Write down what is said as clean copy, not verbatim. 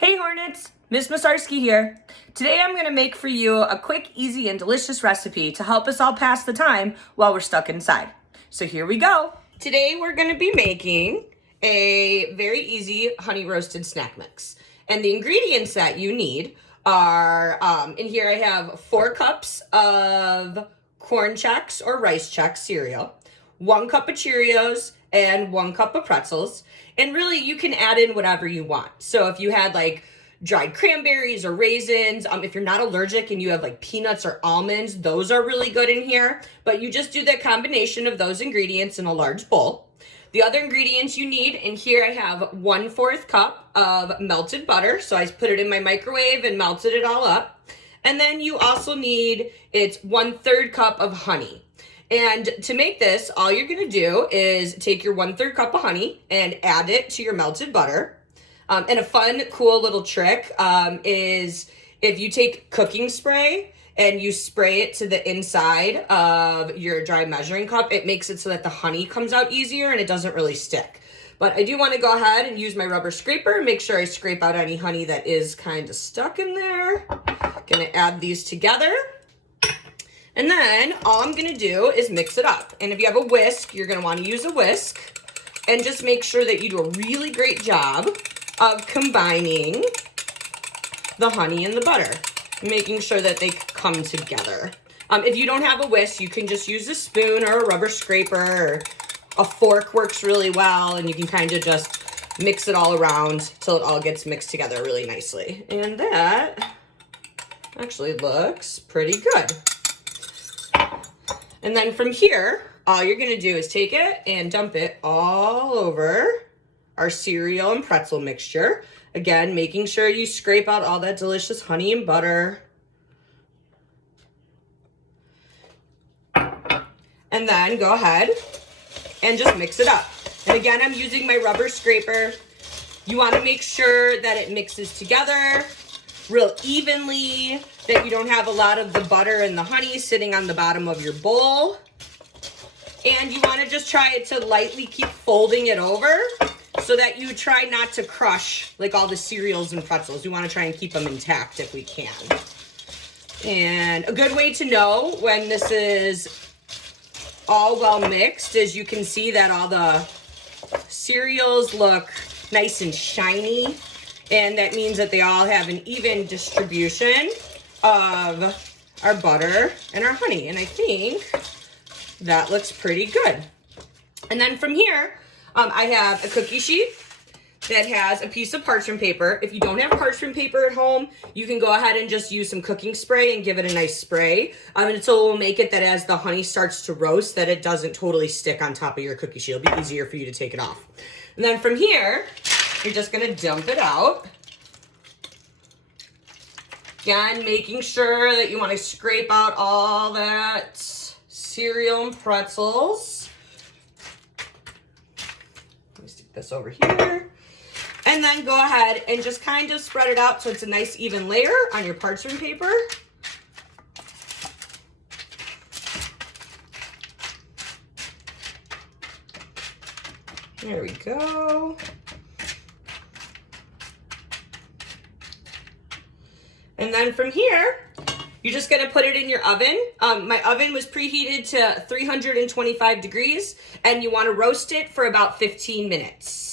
Hey Hornets, Miss Massarsky here. Today I'm going to make for you a quick, easy, and delicious recipe to help us all pass the time while we're stuck inside. So here we go. Today we're going to be making a very easy honey roasted snack mix. And the ingredients that you need are, in here I have 4 cups of Corn Chex or Rice Chex cereal, 1 cup of Cheerios, and 1 cup of pretzels. And really you can add in whatever you want. So if you had like dried cranberries or raisins, if you're not allergic and you have like peanuts or almonds, those are really good in here. But you just do that combination of those ingredients in a large bowl. The other ingredients you need, in here I have 1/4 cup of melted butter. So I put it in my microwave and melted it all up. And then you also need, it's 1/3 cup of honey. And to make this, all you're gonna do is take your 1/3 cup of honey and add it to your melted butter. And a fun, cool little trick is if you take cooking spray and you spray it to the inside of your dry measuring cup, it makes it so that the honey comes out easier and it doesn't really stick. But I do wanna go ahead and use my rubber scraper and make sure I scrape out any honey that is kind of stuck in there. Gonna add these together. And then all I'm gonna do is mix it up. And if you have a whisk, you're gonna wanna use a whisk and just make sure that you do a really great job of combining the honey and the butter, making sure that they come together. If you don't have a whisk, you can just use a spoon or a rubber scraper, or a fork works really well, and you can kind of just mix it all around till it all gets mixed together really nicely. And that actually looks pretty good. And then from here, all you're gonna do is take it and dump it all over our cereal and pretzel mixture. Again, making sure you scrape out all that delicious honey and butter. And then go ahead and just mix it up. And again, I'm using my rubber scraper. You wanna make sure that it mixes together real evenly, that you don't have a lot of the butter and the honey sitting on the bottom of your bowl. And you wanna just try to lightly keep folding it over so that you try not to crush like all the cereals and pretzels. You wanna try and keep them intact if we can. And a good way to know when this is all well mixed is you can see that all the cereals look nice and shiny. And that means that they all have an even distribution of our butter and our honey. And I think that looks pretty good. And then from here, I have a cookie sheet that has a piece of parchment paper. If you don't have parchment paper at home, you can go ahead and just use some cooking spray and give it a nice spray. And so it will make it that as the honey starts to roast, that it doesn't totally stick on top of your cookie sheet. It'll be easier for you to take it off. And then from here, you're just gonna dump it out. Again, making sure that you wanna scrape out all that cereal and pretzels. Let me stick this over here. And then go ahead and just kind of spread it out so it's a nice even layer on your parchment paper. There we go. And then from here, you're just gonna put it in your oven. My oven was preheated to 325 degrees, and you wanna roast it for about 15 minutes.